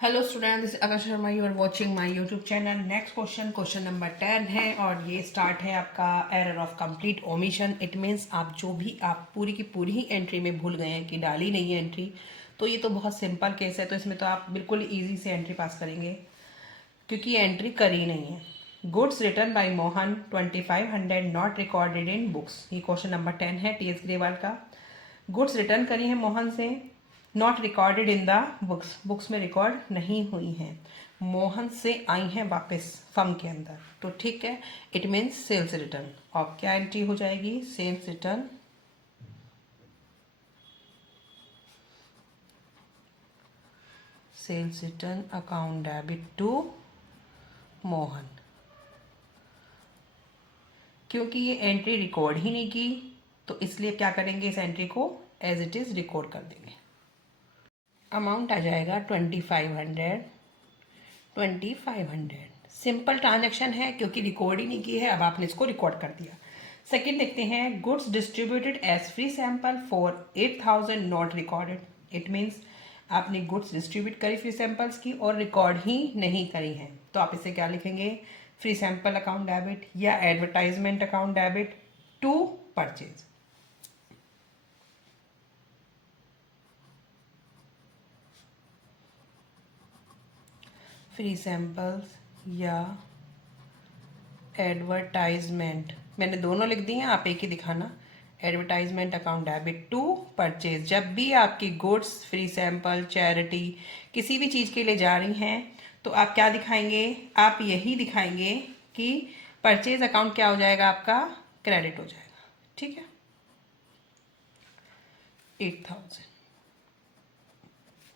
Hello student, this Akash Sharma, you are watching my YouTube channel. Next question number 10 है और ये start है आपका error of complete omission. It means आप पूरी की पूरी ही एंट्री में भूल गए हैं कि डाली नहीं है एंट्री। तो ये तो बहुत सिंपल केस है, तो इसमें तो आप बिल्कुल ईजी से एंट्री पास करेंगे क्योंकि ये एंट्री करी नहीं है। Goods return by Mohan 2500 not recorded in books. ये क्वेश्चन नंबर 10 है टीएस ग्रेवाल का। गुड्स रिटर्न करी है मोहन से, not recorded in the books, books में रिकॉर्ड नहीं हुई हैं, मोहन से आई हैं वापस फर्म के अंदर। तो ठीक है, इट मीन्स सेल्स रिटर्न। और क्या एंट्री हो जाएगी? Sales return account debit to Mohan. क्योंकि ये एंट्री रिकॉर्ड ही नहीं की तो इसलिए क्या करेंगे, इस एंट्री को एज इट इज रिकॉर्ड कर देंगे। अमाउंट आ जाएगा 2500। सिंपल ट्रांजैक्शन है क्योंकि रिकॉर्ड ही नहीं की है, अब आपने इसको रिकॉर्ड कर दिया। सेकंड देखते हैं, goods distributed as free sample for 8000 not recorded. It means आपने गुड्स डिस्ट्रीब्यूट करी फ्री सैंपल्स की और रिकॉर्ड ही नहीं करी हैं, तो आप इसे क्या लिखेंगे? फ्री सैंपल अकाउंट डेबिट या advertisement account debit to purchase. Free samples या एडवर्टाइजमेंट, मैंने दोनों लिख दी हैं, आप एक ही दिखाना। Advertisement account debit to purchase. जब भी आपकी गुड्स, फ्री सैंपल, चैरिटी किसी भी चीज़ के लिए जा रही हैं तो आप क्या दिखाएंगे? आप यही दिखाएंगे कि परचेज अकाउंट क्या हो जाएगा आपका? क्रेडिट हो जाएगा। ठीक है, 8000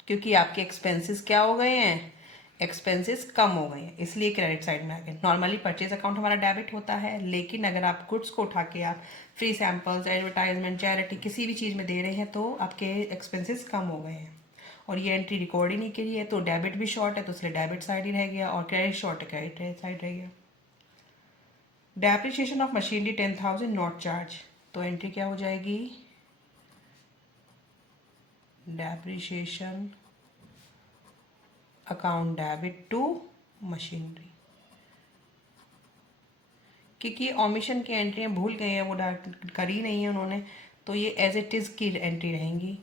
क्योंकि आपके एक्सपेंसेस क्या हो गए हैं? एक्सपेंसेस कम हो गए हैं, इसलिए क्रेडिट साइड में आ गए। नॉर्मली परचेज अकाउंट हमारा डेबिट होता है, लेकिन अगर आप गुड्स को उठा के आप फ्री सैंपल्स, एडवर्टाइजमेंट, चैरिटी किसी भी चीज़ में दे रहे हैं तो आपके एक्सपेंसेस कम हो गए हैं और ये एंट्री रिकॉर्ड ही नहीं करी है, तो डेबिट भी शॉर्ट है तो इसलिए डेबिट साइड ही रह गया, और क्रेडिट शॉर्ट है क्रेडिट साइड रह गया। Depreciation of machinery 10,000 not charge, तो एंट्री क्या हो जाएगी? Depreciation account debit to machinery. क्योंकि ओमिशन की एंट्री भूल गए हैं, वो करी नहीं है उन्होंने, तो ये एज इट इज की एंट्री रहेंगी।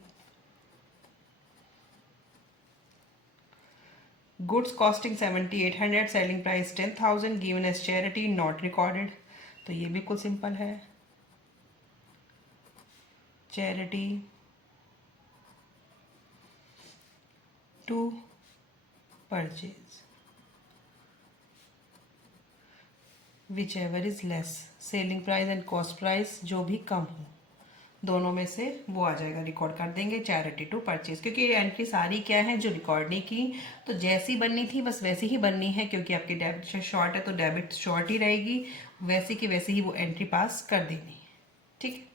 Goods costing 7800, selling price 10,000, given as charity not recorded, तो ये बिल्कुल सिंपल है। Charity to purchase whichever is less, selling price and cost price जो भी कम हो, दोनों में से वो आ जाएगा, रिकॉर्ड कर देंगे चैरिटी टू परचेज। क्योंकि ये एंट्री सारी क्या है जो रिकॉर्ड नहीं की, तो जैसी बननी थी बस वैसी ही बननी है, क्योंकि आपकी डेबिट शॉर्ट है तो डेबिट शॉर्ट ही रहेगी, वैसी की वैसी ही वो एंट्री पास कर देनी है। ठीक है।